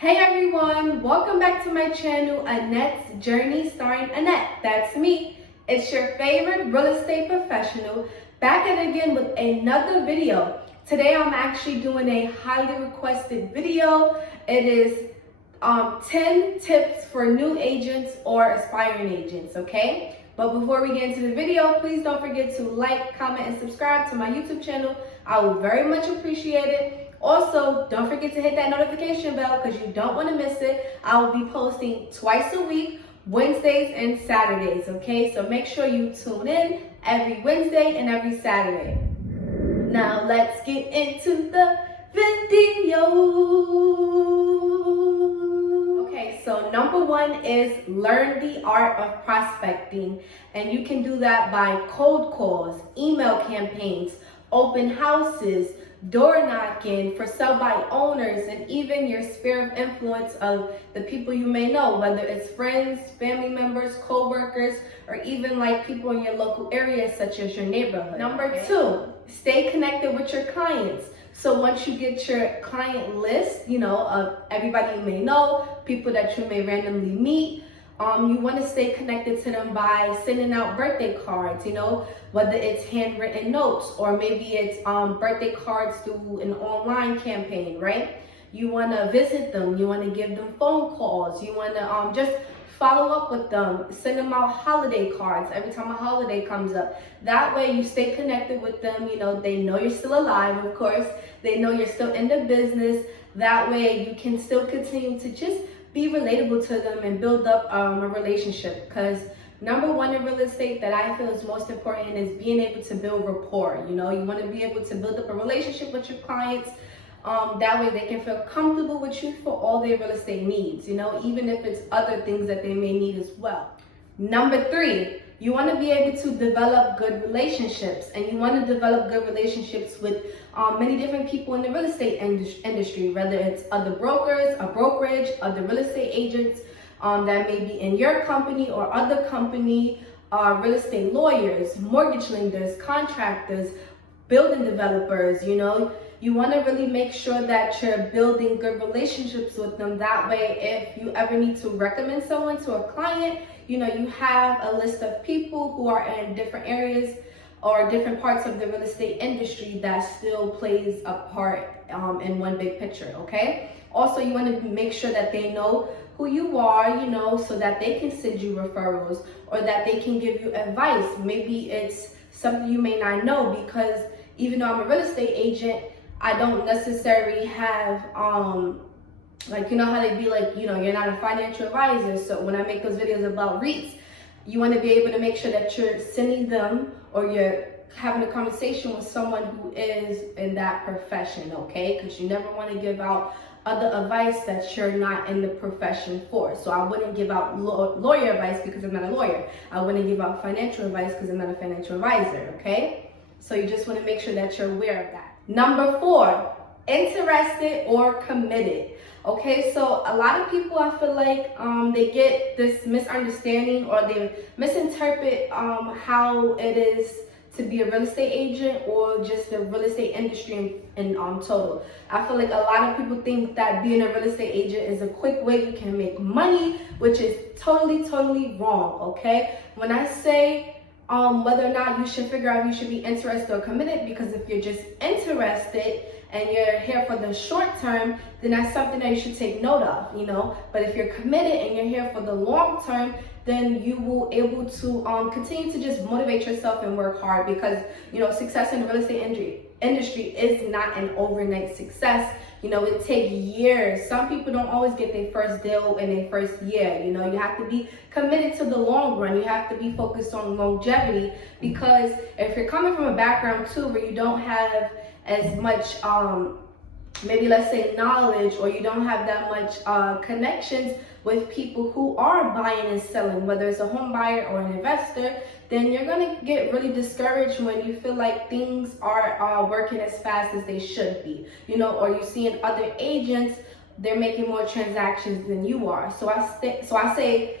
Hey everyone, welcome back to my channel, Annette's Journey, starring Annette. That's me. It's your favorite real estate professional, back at it again with another video. Today I'm actually doing a highly requested video. It is 10 tips for new agents or aspiring agents, okay? But before we get into the video, please don't forget to like, comment, and subscribe to my YouTube channel. I will very much appreciate it. Also, don't forget to hit that notification bell because you don't want to miss it. I will be posting twice a week, Wednesdays and Saturdays, okay? So make sure you tune in every Wednesday and every Saturday. Now let's get into the video. Okay, so number one is learn the art of prospecting. And you can do that by cold calls, email campaigns, open houses, door knocking for sell-by owners, and even your sphere of influence of the people you may know, whether it's friends, family members, co-workers, or even like people in your local area, such as your neighborhood. Number two, stay connected with your clients. So once you get your client list, of everybody you may know, people that you may randomly meet, you want to stay connected to them by sending out birthday cards, whether it's handwritten notes or maybe it's birthday cards through an online campaign, right? You want to visit them. You want to give them phone calls. You want to just follow up with them, send them out holiday cards every time a holiday comes up. That way you stay connected with them. They know you're still alive, of course. They know you're still in the business. That way you can still continue to just be relatable to them and build up a relationship. Because number one in real estate that I feel is most important is being able to build rapport. You want to be able to build up a relationship with your clients. That way they can feel comfortable with you for all their real estate needs, even if it's other things that they may need as well. Number three, you want to be able to develop good relationships, and you want to develop good relationships with many different people in the real estate industry, whether it's other brokers, a brokerage, other real estate agents that may be in your company or other company, real estate lawyers, mortgage lenders, contractors, building developers. You want to really make sure that you're building good relationships with them. That way, if you ever need to recommend someone to a client, you have a list of people who are in different areas or different parts of the real estate industry that still plays a part in one big picture, okay? Also, you want to make sure that they know who you are, so that they can send you referrals or that they can give you advice. Maybe it's something you may not know, because even though I'm a real estate agent, I don't necessarily have, how they be like, you're not a financial advisor. So when I make those videos about REITs, you want to be able to make sure that you're sending them or you're having a conversation with someone who is in that profession, okay? Because you never want to give out other advice that you're not in the profession for. So I wouldn't give out lawyer advice because I'm not a lawyer. I wouldn't give out financial advice because I'm not a financial advisor, okay? So you just want to make sure that you're aware of that. Number four, interested or committed. Okay, so a lot of people, I feel like they get this misunderstanding or they misinterpret how it is to be a real estate agent or just the real estate industry in total. I feel like a lot of people think that being a real estate agent is a quick way you can make money, which is totally wrong, okay? When I say whether or not you should figure out if you should be interested or committed, because if you're just interested and you're here for the short term, then that's something that you should take note of, But if you're committed and you're here for the long term, then you will able to continue to just motivate yourself and work hard, because, success in the real estate industry is not an overnight success. It takes years. Some people don't always get their first deal in their first year. You have to be committed to the long run. You have to be focused on longevity, because if you're coming from a background too where you don't have as much maybe let's say knowledge, or you don't have that much connections with people who are buying and selling, whether it's a home buyer or an investor, then you're going to get really discouraged when you feel like things are working as fast as they should be, or you're seeing other agents, they're making more transactions than you are. So I say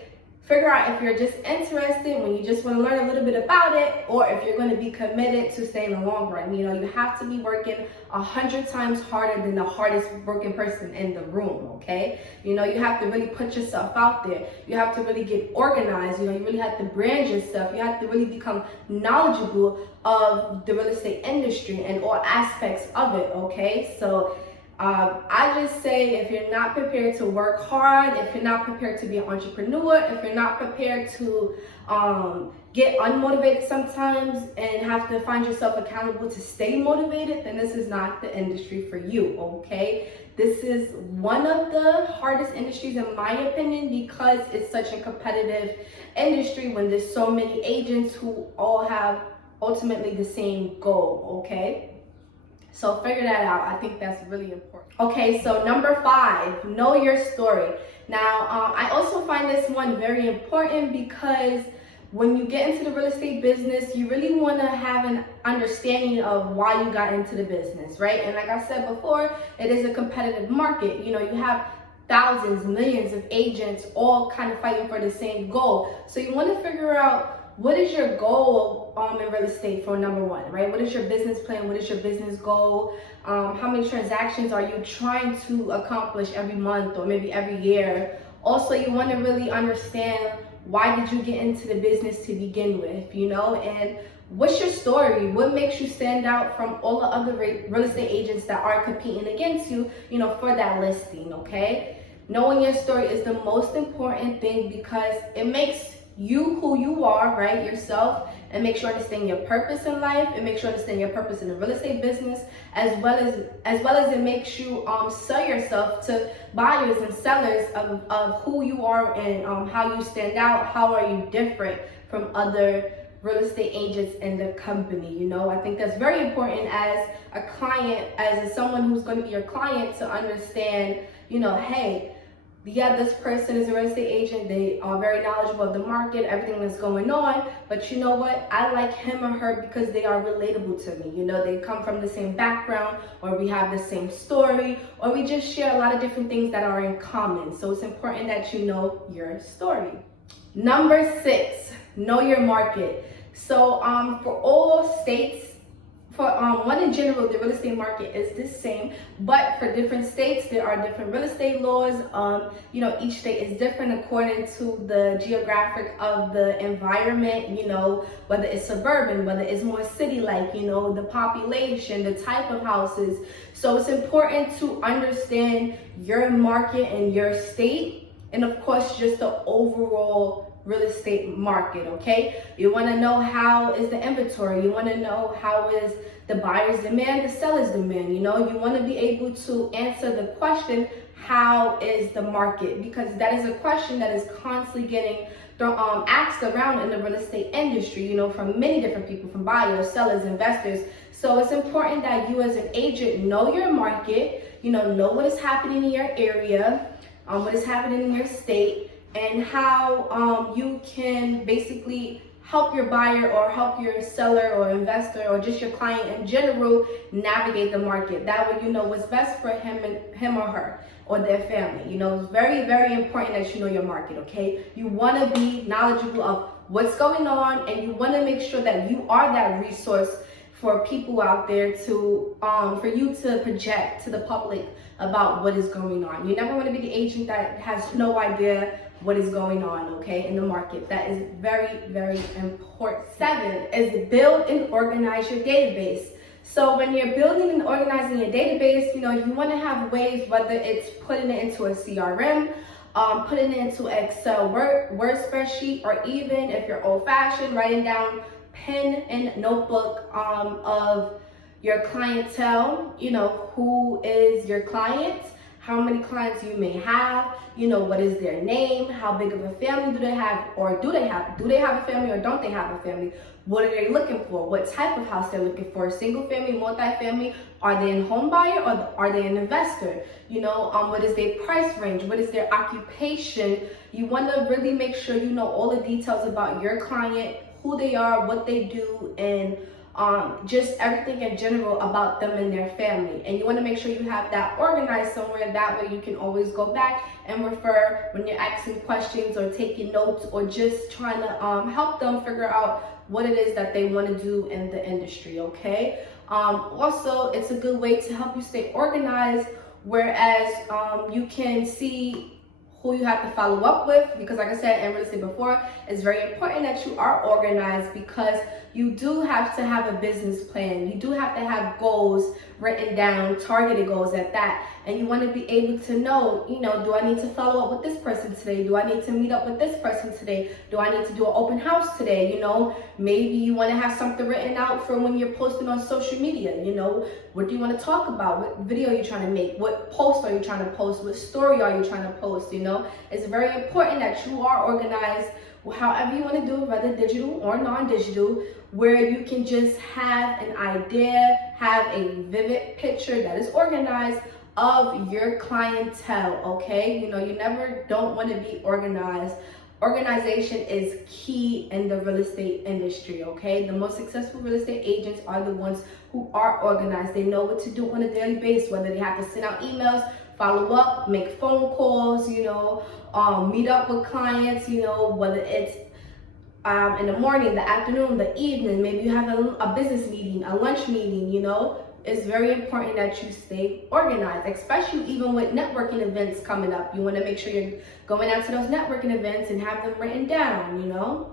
figure out if you're just interested when you just want to learn a little bit about it, or if you're going to be committed to stay in the long run. You know, you have to be working 100 times harder than the hardest working person in the room, okay? You know, you have to really put yourself out there. You have to really get organized. You know, you really have to brand yourself. You have to really become knowledgeable of the real estate industry and all aspects of it, okay? So I just say, if you're not prepared to work hard, if you're not prepared to be an entrepreneur, if you're not prepared to get unmotivated sometimes and have to find yourself accountable to stay motivated, then this is not the industry for you, okay? This is one of the hardest industries in my opinion, because it's such a competitive industry when there's so many agents who all have ultimately the same goal, okay? So figure that out. I think that's really important. Okay, so number 5, know your story. Now, I also find this one very important because when you get into the real estate business, you really want to have an understanding of why you got into the business, right? And like I said before, it is a competitive market. You know, you have thousands, millions of agents all kind of fighting for the same goal. So you want to figure out, what is your goal in real estate for number 1, right? What is your business plan? What is your business goal? How many transactions are you trying to accomplish every month or maybe every year? Also, you want to really understand, why did you get into the business to begin with, you know? And what's your story? What makes you stand out from all the other real estate agents that are competing against you, you know, for that listing, okay? Knowing your story is the most important thing, because it makes you who you are, right? Yourself, and make sure you understand your purpose in life, and make sure you understand your purpose in the real estate business, as well as it makes you sell yourself to buyers and sellers of who you are and how you stand out. How are you different from other real estate agents in the company? You know, I think that's very important as a client, as someone who's going to be your client, to understand, you know, hey, yeah, this person is a real estate agent. They are very knowledgeable of the market, everything that's going on. But you know what? I like him or her because they are relatable to me. You know, they come from the same background, or we have the same story, or we just share a lot of different things that are in common. So it's important that you know your story. Number 6, know your market. So for all states, for one in general, the real estate market is the same, but for different states, there are different real estate laws. You know, each state is different according to the geographic of the environment, you know, whether it's suburban, whether it's more city-like, you know, the population, the type of houses. So it's important to understand your market and your state, and of course, just the overall real estate market, okay? You want to know, how is the inventory? You want to know, how is the buyer's demand, the seller's demand? You know, you want to be able to answer the question, how is the market? Because that is a question that is constantly getting asked around in the real estate industry, you know, from many different people, from buyers, sellers, investors. So it's important that you as an agent know your market, you know what is happening in your area, what is happening in your state, and how you can basically help your buyer or help your seller or investor or just your client in general navigate the market. That way you know what's best for him or her or their family. You know, it's very, very important that you know your market, okay? You want to be knowledgeable of what's going on, and you want to make sure that you are that resource for people out there to for you to project to the public about what is going on. You never want to be the agent that has no idea what is going on, okay, in the market. That is very, very important. 7 is build and organize your database. So when you're building and organizing your database, you know, you want to have ways, whether it's putting it into a CRM, putting it into Excel, Word spreadsheet, or even if you're old-fashioned, writing down pen and notebook of your clientele. You know, who is your client, how many clients you may have, you know, what is their name, how big of a family do they have, or do they have a family, or don't they have a family? What are they looking for? What type of house they're looking for? Single family, multi-family? Are they a home buyer, or are they an investor? You know, what is their price range? What is their occupation? You want to really make sure you know all the details about your client, who they are, what they do, and just everything in general about them and their family. And you want to make sure you have that organized somewhere. That way you can always go back and refer when you're asking questions or taking notes or just trying to help them figure out what it is that they want to do in the industry, okay? Also, it's a good way to help you stay organized, whereas you can see who you have to follow up with, because like I said in real estate before, it's very important that you are organized, because you do have to have a business plan. You do have to have goals written down, targeted goals at that. And you want to be able to know, do I need to follow up with this person today? Do I need to meet up with this person today? Do I need to do an open house today? Maybe you want to have something written out for when you're posting on social media. What do you want to talk about? What video are you trying to make? What post are you trying to post? What story are you trying to post? It's very important that you are organized, however you want to do it, whether digital or non-digital, where you can just have an idea, have a vivid picture that is organized of your clientele, okay? You never don't want to be organized. Organization is key in the real estate industry, okay? The most successful real estate agents are the ones who are organized. They know what to do on a daily basis, whether they have to send out emails, follow up, make phone calls, meet up with clients, whether it's in the morning, the afternoon, the evening, maybe you have a business meeting, a lunch meeting, It's very important that you stay organized, especially even with networking events coming up. You want to make sure you're going out to those networking events and have them written down,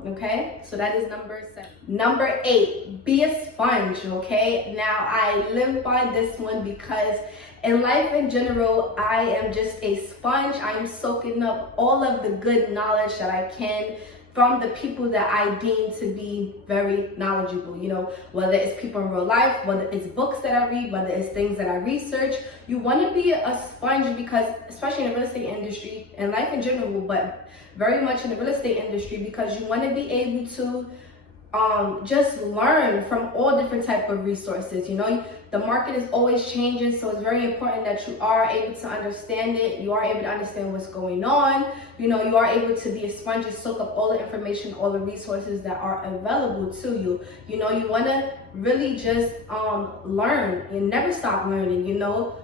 okay? So that is number 7. Number 8, be a sponge, okay? Now, I live by this one because in life in general, I am just a sponge. I am soaking up all of the good knowledge that I can from the people that I deem to be very knowledgeable, whether it's people in real life, whether it's books that I read, whether it's things that I research. You want to be a sponge because, especially in the real estate industry and life in general, but very much in the real estate industry, because you want to be able to just learn from all different type of resources. The market is always changing, so it's very important that you are able to understand it. You are able to understand what's going on. You are able to be a sponge and soak up all the information, all the resources that are available to you. You want to really just learn and never stop learning.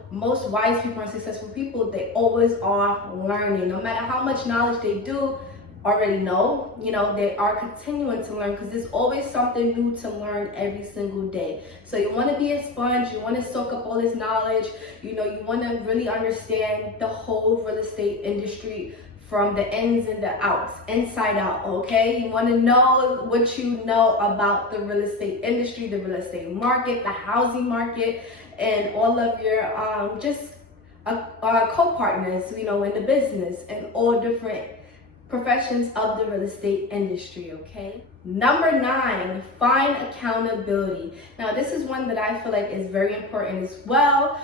Most wise people and successful people, they always are learning. No matter how much knowledge they do already know, they are continuing to learn, because there's always something new to learn every single day. So you want to be a sponge, you want to soak up all this knowledge, you want to really understand the whole real estate industry from the ins and the outs, inside out, okay? You want to know what you know about the real estate industry, the real estate market, the housing market, and all of your co-partners, in the business and all different professions of the real estate industry, okay? Number 9, find accountability. Now, this is one that I feel like is very important as well.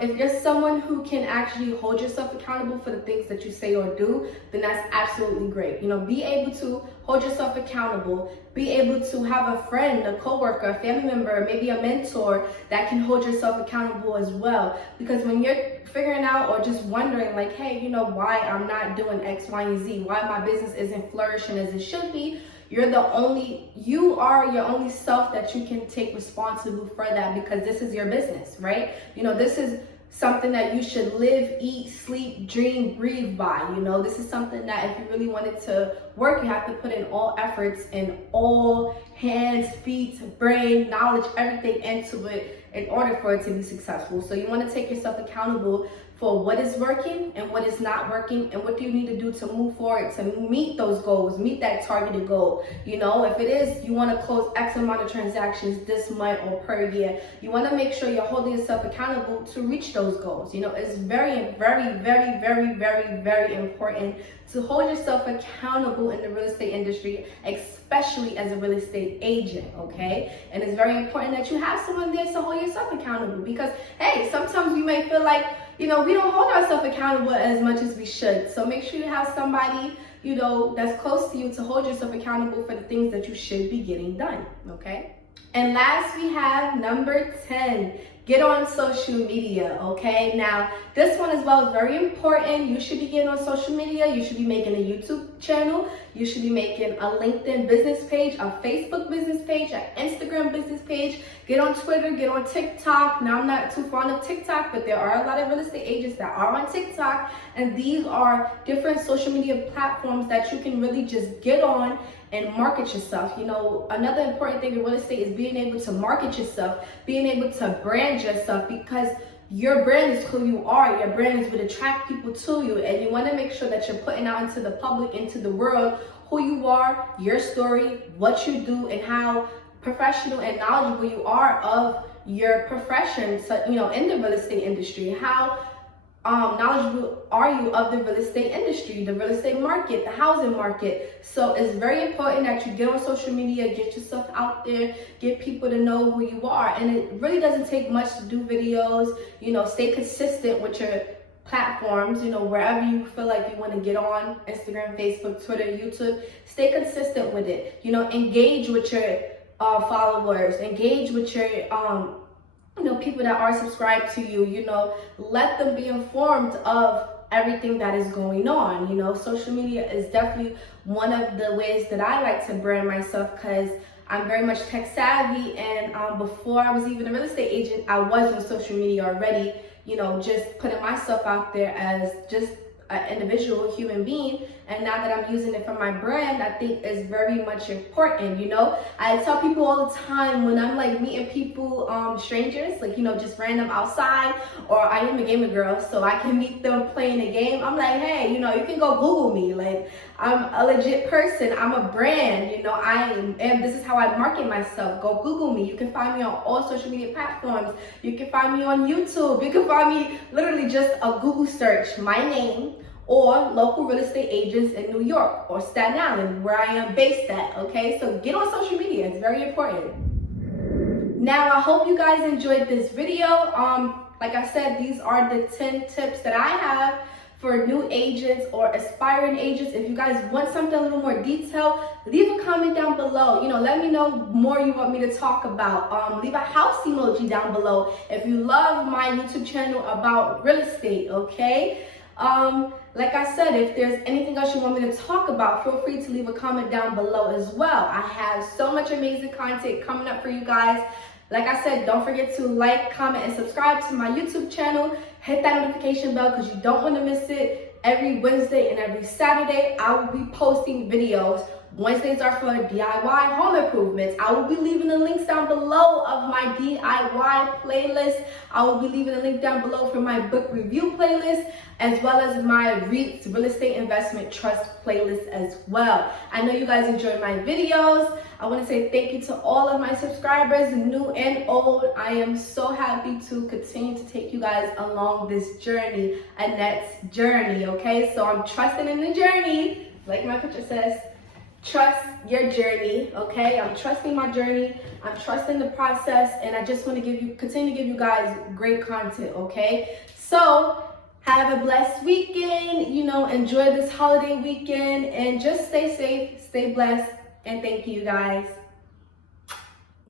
If you're someone who can actually hold yourself accountable for the things that you say or do, then that's absolutely great. Be able to hold yourself accountable, be able to have a friend, a coworker, a family member, maybe a mentor that can hold yourself accountable as well. Because when you're figuring out or just wondering like, hey, why I'm not doing X, Y, and Z, why my business isn't flourishing as it should be, you are your only self that you can take responsible for that, because this is your business, right? This is something that you should live, eat, sleep, dream, breathe by. This is something that if you really wanted to work, you have to put in all efforts and all hands, feet, brain, knowledge, everything into it in order for it to be successful. So you want to take yourself accountable for what is working and what is not working, and what do you need to do to move forward to meet those goals, meet that targeted goal. If it is you want to close X amount of transactions this month or per year, you want to make sure you're holding yourself accountable to reach those goals. It's very, very, very, very, very, very important to hold yourself accountable in the real estate industry, especially as a real estate agent, okay? And it's very important that you have someone there to hold yourself accountable, because, hey, sometimes you may feel like, we don't hold ourselves accountable as much as we should. So make sure you have somebody, that's close to you to hold yourself accountable for the things that you should be getting done, okay? And last, we have number 10, get on social media, okay? Now, this one as well is very important. You should be getting on social media. You should be making a YouTube channel. You should be making a LinkedIn business page, a Facebook business page, an Instagram business page. Get on Twitter, get on TikTok. Now, I'm not too fond of TikTok, but there are a lot of real estate agents that are on TikTok, and these are different social media platforms that you can really just get on and market yourself. You know, another important thing in real estate is being able to market yourself, being able to brand yourself, because your brand is who you are. Your brand is what attract people to you, and you want to make sure that you're putting out into the public, into the world, who you are, your story, what you do, and how professional and knowledgeable you are of your profession. So, you know, in the real estate industry, how knowledgeable are you of the real estate industry, the real estate market, the housing market. So it's very important that you get on social media, get yourself out there, get people to know who you are. And it really doesn't take much to do videos. You know, stay consistent with your platforms, you know, wherever you feel like you want to get on, Instagram, Facebook, Twitter, YouTube. Stay consistent with it. You know, engage with your followers, engage with your you know, people that are subscribed to you. You know, let them be informed of everything that is going on. You know, social media is definitely one of the ways that I like to brand myself, because I'm very much tech savvy, and before I was even a real estate agent, I was on social media already, you know, just putting myself out there as just an individual human being. And now that I'm using it for my brand, I think is very much important. You know, I tell people all the time when I'm like meeting people, strangers, like, you know, just random outside, or I am a gamer girl, so I can meet them playing a game. I'm like, hey, you know, you can go Google me. Like, I'm a legit person. I'm a brand. You know, and this is how I market myself. Go Google me. You can find me on all social media platforms. You can find me on YouTube. You can find me literally just a Google search, my name, or local real estate agents in New York or Staten Island, where I am based at, okay? So get on social media, it's very important. Now, I hope you guys enjoyed this video. Like I said, these are the 10 tips that I have for new agents or aspiring agents. If you guys want something a little more detailed, leave a comment down below. You know, let me know more you want me to talk about. Leave a house emoji down below if you love my YouTube channel about real estate, okay? Like I said, if there's anything else you want me to talk about, feel free to leave a comment down below as well. I have so much amazing content coming up for you guys. Like I said, don't forget to like, comment, and subscribe to my YouTube channel. Hit that notification bell because you don't want to miss it. Every Wednesday and every Saturday, I will be posting videos. Wednesdays are for DIY home improvements. I will be leaving the links down below of my DIY playlist. I will be leaving a link down below for my book review playlist, as well as my REITs, Real Estate Investment Trust playlist as well. I know you guys enjoy my videos. I want to say thank you to all of my subscribers, new and old. I am so happy to continue to take you guys along this journey, Annette's journey, okay? So I'm trusting in the journey, like my picture says. Trust your journey, okay? I'm trusting my journey. I'm trusting the process, and I just want to continue to give you guys great content, okay? So have a blessed weekend. You know, enjoy this holiday weekend, and just stay safe, stay blessed, and thank you guys.